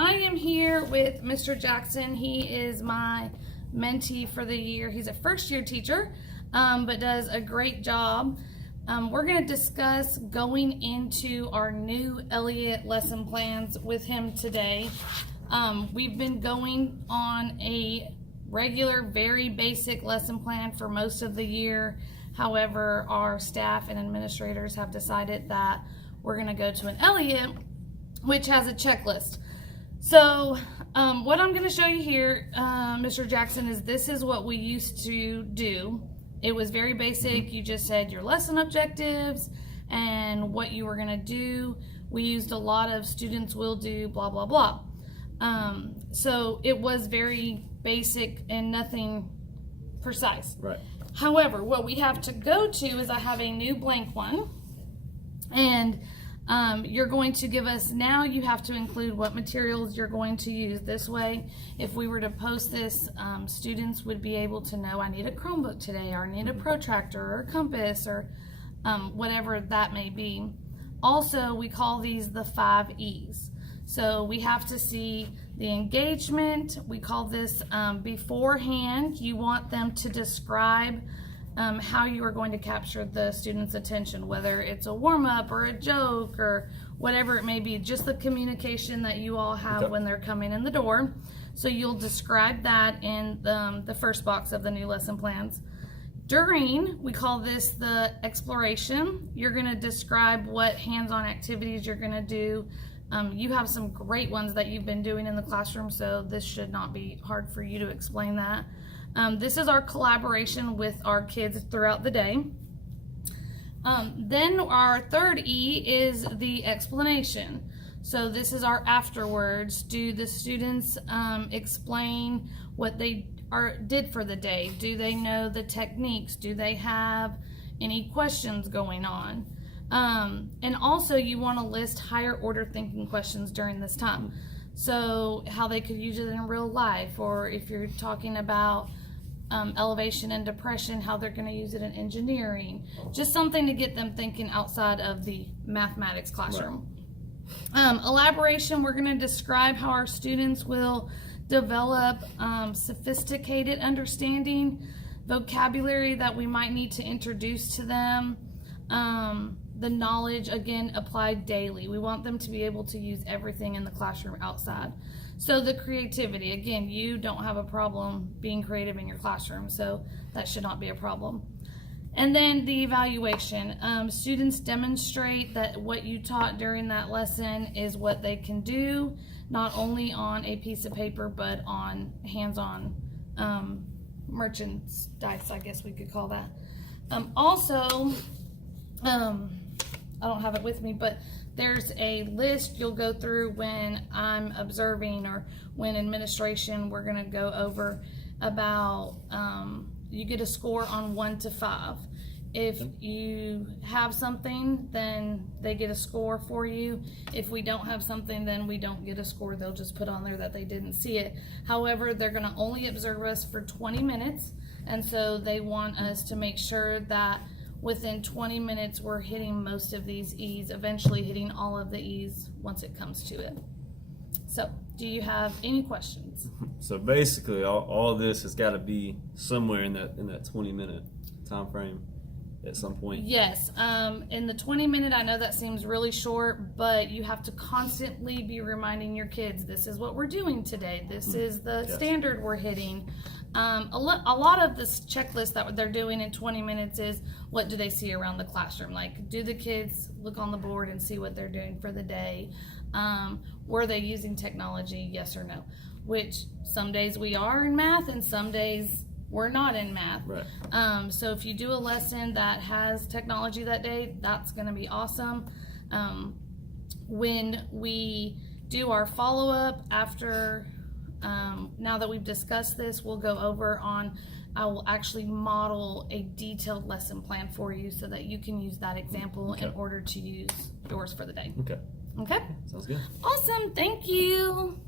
I am here with Mr. Jackson. He is my mentee for the year. He's a first-year teacher, but does a great job. We're going to discuss going into our new Elliott lesson plans with him today. We've been going on a regular, very basic lesson plan for most of the year. However, our staff and administrators have decided that we're going to go to an Elliott, which has a checklist. So what I'm going to show you here, Mr. Jackson, is this is what we used to do. It was very basic. You just said your lesson objectives and what you were going to do. We used a lot of students will do blah, blah, blah. So it was very basic and nothing precise. Right. However, what we have to go to is I have a new blank one, and you're going to give us, now you have to include what materials you're going to use. This way, if we were to post this, students would be able to know I need a Chromebook today, or I need a protractor or a compass, or whatever that may be. Also, we call these the 5 E's. So we have to see the engagement. We call this beforehand. You want them to describe how you are going to capture the student's attention, whether it's a warm-up or a joke or whatever it may be, just the communication that you all have when they're coming in the door. So you'll describe that in the first box of the new lesson plans. During, we call this the exploration. You're going to describe what hands-on activities you're going to do. You have some great ones that you've been doing in the classroom, so this should not be hard for you to explain that. This is our collaboration with our kids throughout the day. Then our third E is the explanation. So this is our afterwards. Do the students explain what they did for the day? Do they know the techniques? Do they have any questions going on? And also you want to list higher order thinking questions during this time. So how they could use it in real life, or if you're talking about elevation and depression, how they're going to use it in engineering. Just something to get them thinking outside of the mathematics classroom. Right. Elaboration, we're going to describe how our students will develop sophisticated understanding, vocabulary that we might need to introduce to them. The knowledge, again, applied daily. We want them to be able to use everything in the classroom outside. So the creativity, again, you don't have a problem being creative in your classroom, so that should not be a problem. And then the evaluation. Students demonstrate that what you taught during that lesson is what they can do, not only on a piece of paper, but on hands-on merchandise, I guess we could call that. Also, I don't have it with me, but there's a list you'll go through when I'm observing or when administration, we're going to go over about, you get a score on 1 to 5. If you have something, then they get a score for you. If we don't have something, then we don't get a score. They'll just put on there that they didn't see it. However, they're going to only observe us for 20 minutes. And so they want us to make sure that within 20 minutes, we're hitting most of these E's, eventually hitting all of the E's once it comes to it. So, do you have any questions? So basically, all of this has got to be somewhere in that 20-minute time frame at some point. Yes. In the 20-minute, I know that seems really short, but you have to constantly be reminding your kids, this is what we're doing today. This is the standard we're hitting. A lot of this checklist that they're doing in 20 minutes is what do they see around the classroom? Like, do the kids look on the board and see what they're doing for the day? Were they using technology? Yes or no? Which some days we are in math and some days we're not in math. Right. So if you do a lesson that has technology that day, that's going to be awesome. When we do our follow-up after, now that we've discussed this, we'll go over on, I will actually model a detailed lesson plan for you so that you can use that example in order to use yours for the day. Okay. Okay? Sounds good. Awesome. Thank you.